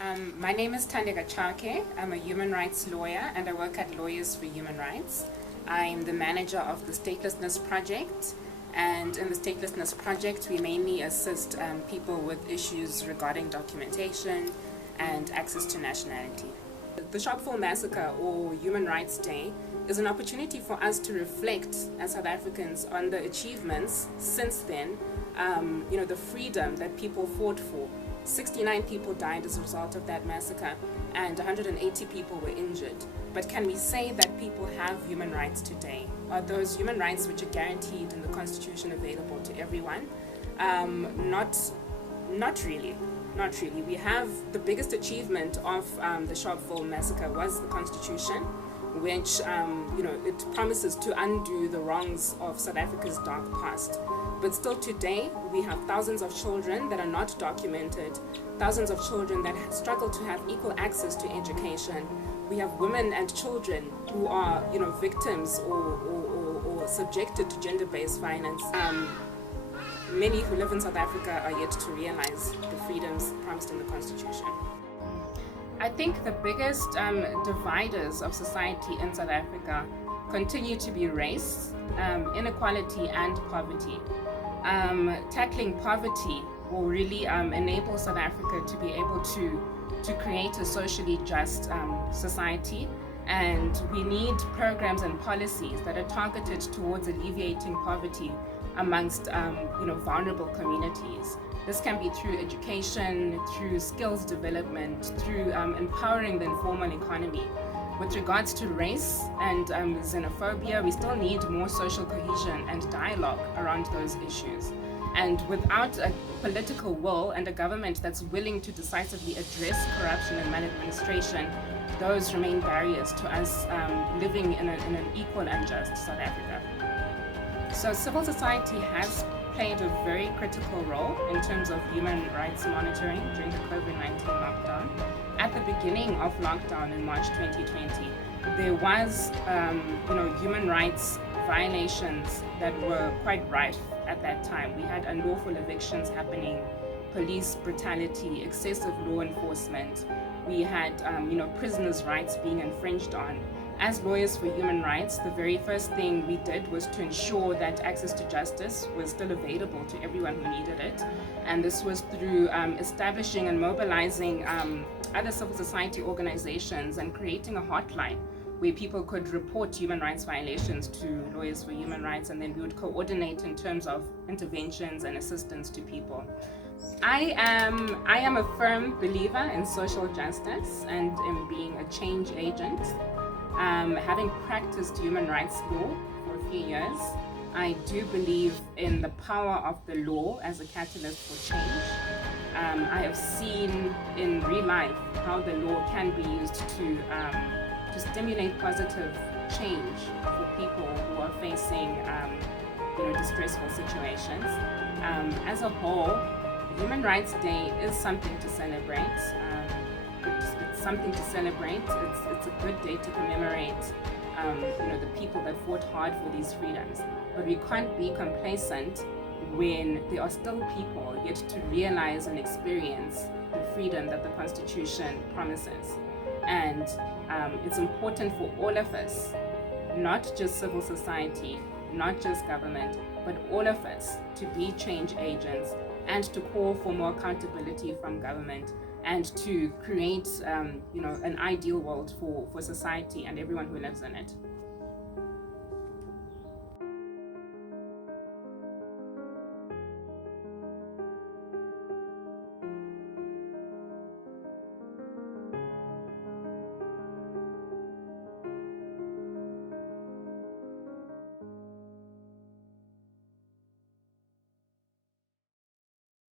My name is Thandeka Chauke. I'm a human rights lawyer and I work at Lawyers for Human Rights. I'm the manager of the Statelessness Project, and in the Statelessness Project we mainly assist people with issues regarding documentation and access to nationality. The Sharpeville Massacre, or Human Rights Day, is an opportunity for us to reflect as South Africans on the achievements since then, the freedom that people fought for. 69 people died as a result of that massacre and 180 people were injured. But can we say that people have human rights today? Are those human rights which are guaranteed in the Constitution available to everyone? Not really. Not really. We have the biggest achievement of the Sharpeville massacre was the Constitution, which it promises to undo the wrongs of South Africa's dark past. But still today, we have thousands of children that are not documented, thousands of children that struggle to have equal access to education. We have women and children who are, victims or subjected to gender-based violence. Many who live in South Africa are yet to realize the freedoms promised in the Constitution. I think the biggest dividers of society in South Africa continue to be race, inequality, and poverty. Tackling poverty will really enable South Africa to be able to create a socially just society, and we need programs and policies that are targeted towards alleviating poverty amongst vulnerable communities. This can be through education, through skills development, through empowering the informal economy. With regards to race and xenophobia, we still need more social cohesion and dialogue around those issues. And without a political will and a government that's willing to decisively address corruption and maladministration, those remain barriers to us living in an equal and just South Africa. So civil society has played a very critical role in terms of human rights monitoring during the COVID-19 lockdown. At the beginning of lockdown in March 2020, there was human rights violations that were quite rife at that time. We had unlawful evictions happening, police brutality, excessive law enforcement. We had prisoners' rights being infringed on. As Lawyers for Human Rights, the very first thing we did was to ensure that access to justice was still available to everyone who needed it. And this was through establishing and mobilizing other civil society organizations and creating a hotline where people could report human rights violations to Lawyers for Human Rights, and then we would coordinate in terms of interventions and assistance to people. I am a firm believer in social justice and in being a change agent. Having practiced human rights law for a few years, I do believe in the power of the law as a catalyst for change. I have seen in real life how the law can be used to stimulate positive change for people who are facing distressful situations. As a whole, Human Rights Day is something to celebrate. It's something to celebrate. It's a good day to commemorate the people that fought hard for these freedoms. But we can't be complacent when there are still people yet to realize and experience the freedom that the Constitution promises. And it's important for all of us, not just civil society, not just government, but all of us to be change agents and to call for more accountability from government and to create an ideal world for society and everyone who lives in it.